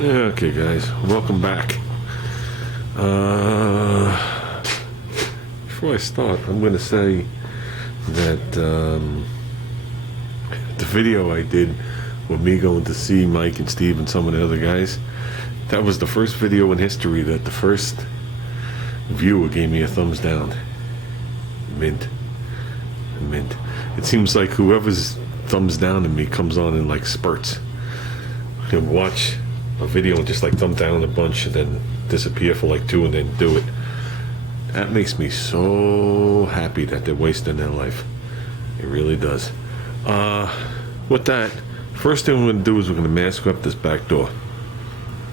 Okay, guys, welcome back. Before I start, I'm going to say that the video I did with me going to see Mike and Steve and some of the other guys, that was the first video in history that the first viewer gave me a thumbs down. Mint. It seems like whoever's thumbs down to me comes on in like spurts. He'll watch a video and just like thumb down a bunch and then disappear for like 2 and then do it. That makes me so happy that they're wasting their life. It really does. With that, first thing we're going to do is we're going to mask up this back door.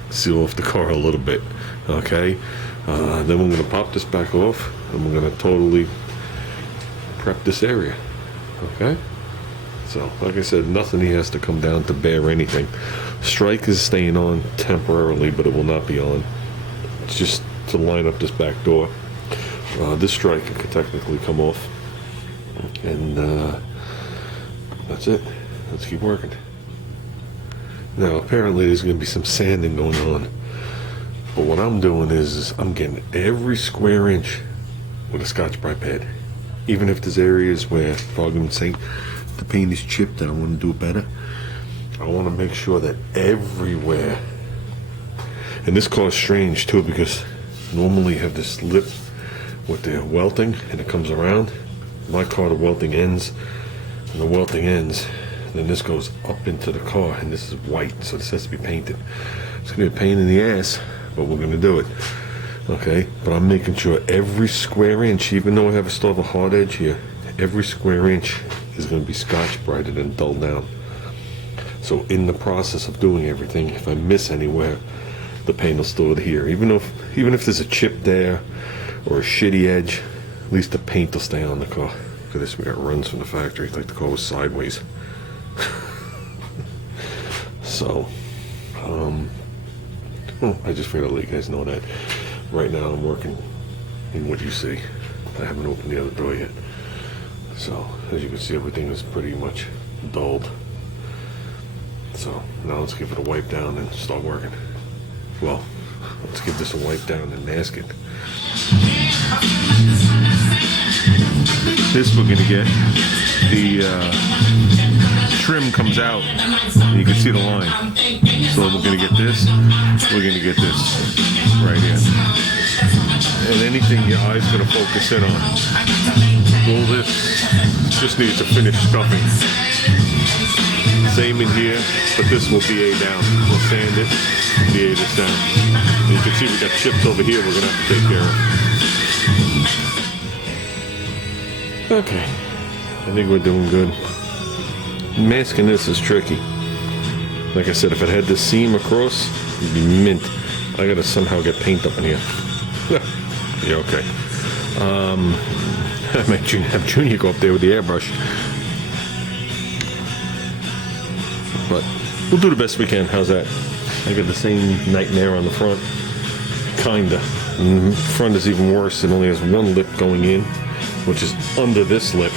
Seal off the car a little bit. Okay? Then we're going to pop this back off and we're going to totally prep this area. Okay? So, like I said, nothing he has to come down to bear anything. Strike is staying on temporarily, but it will not be on. It's just to line up this back door. This strike could technically come off. And that's it. Let's keep working. Now, apparently there's going to be some sanding going on. But what I'm doing is I'm getting every square inch with a Scotch-Brite pad. Even if there's areas where, for argument's sake, the paint is chipped and I want to do better, I want to make sure that everywhere. And this car is strange too, because normally you have this lip with the welting and it comes around. My car, the welting ends, and the welting ends, and then this goes up into the car, and this is white, so this has to be painted. It's going to be a pain in the ass, but we're going to do it. Okay, but I'm making sure every square inch, even though I have a still have a hard edge here, every square inch is going to be Scotch-Brited and dulled down. So in the process of doing everything, if I miss anywhere, the paint will still adhere. Even if there's a chip there or a shitty edge, at least the paint will stay on the car. Look at this, we got runs from the factory, like the car was sideways. So, I just figured I'd let you guys know that. Right now I'm working in what you see. I haven't opened the other door yet. So, as you can see, everything is pretty much dulled. So, now let's give it a wipe down and start working. Well, let's give this a wipe down and mask it. This we're gonna get. The trim comes out. You can see the line. So we're gonna get this. We're gonna get this right here. And anything your eye's gonna focus in on. All this just needs to finish scuffing. Same in here, but this will BA down. We'll sand it, BA this down. And you can see we got chips over here we're gonna have to take care of. Okay, I think we're doing good. Masking this is tricky. Like I said, if it had this seam across, it'd be mint. I gotta somehow get paint up in here. Yeah, okay. I might have Junior go up there with the airbrush. But we'll do the best we can. How's that? I got the same nightmare on the front. Kinda. And the front is even worse. It only has one lip going in, which is under this lip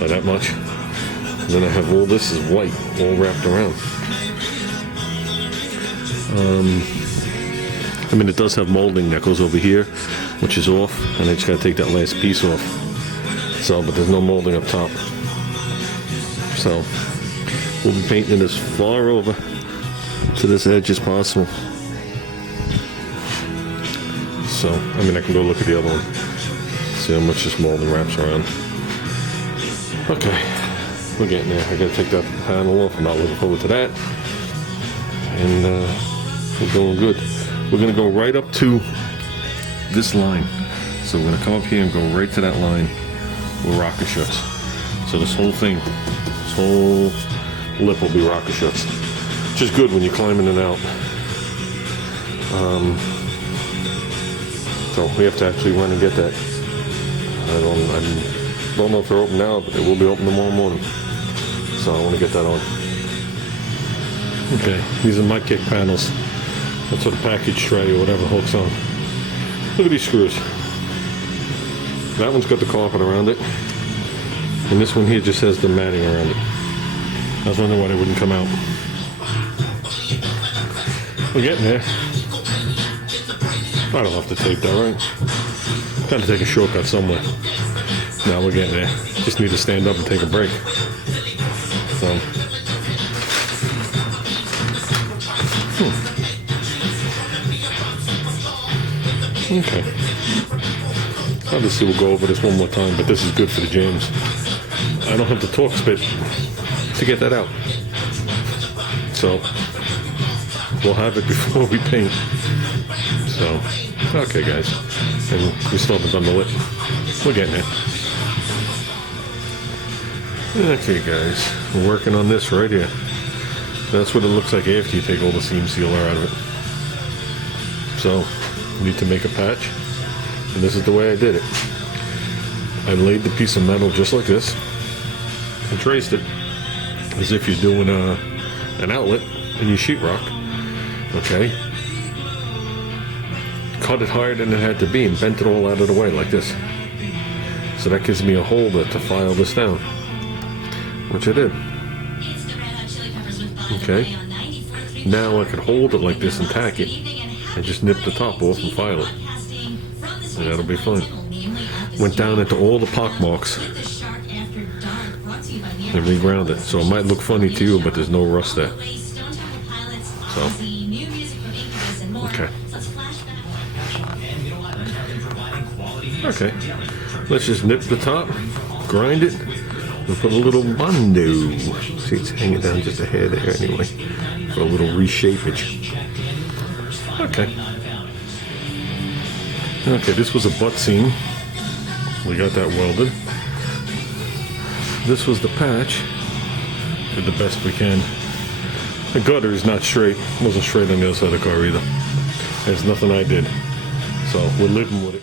by that much. And then I have all this is white, all wrapped around. I mean, it does have molding that goes over here, which is off, and I just gotta take that last piece off. So, but there's no molding up top. So, we'll be painting it as far over to this edge as possible. So, I mean, I can go look at the other one. See how much this molding wraps around. Okay, we're getting there. I gotta take that panel off. I'm not looking forward to that. And we're doing good. We're gonna go right up to this line. So we're gonna come up here and go right to that line where rocket shuts. So this whole thing, this whole lip will be rocket shuts. Which is good when you're climbing it out. So we have to actually run and get that. I don't know if they're open now, but they will be open tomorrow morning. So I want to get that on. Okay, these are my kick panels. That's what a package tray or whatever hooks on. Look at these screws. That one's got the carpet around it. And this one here just has the matting around it. I was wondering why they wouldn't come out. We're getting there. I don't have to tape that, right? Got to take a shortcut somewhere. Now we're getting there. Just need to stand up and take a break. So. Okay. Obviously we'll go over this one more time, but this is good for the jams. I don't have the torque spit to get that out. So, we'll have it before we paint. So, okay guys. And we still haven't done the lip. We're getting there. Okay guys, we're working on this right here. That's what it looks like after you take all the seam sealer out of it. So, you need to make a patch. And this is the way I did it. I laid the piece of metal just like this and traced it as if you're doing an outlet in your sheetrock. Okay. Cut it higher than it had to be and bent it all out of the way like this. So that gives me a holder to file this down, which I did. Okay. Now I can hold it like this and tack it and just nip the top off and file it. And that'll be fine. Went down into all the pock marks and reground it. So it might look funny to you, but there's no rust there. So, okay. Okay. Let's just nip the top, grind it, and put a little mondo. See, it's hanging down just a hair there anyway, for a little reshapage. Okay. Okay, this was a butt seam. We got that welded. This was the patch. Did the best we can. The gutter is not straight. Wasn't straight on the other side of the car either. There's nothing I did. So we're living with it.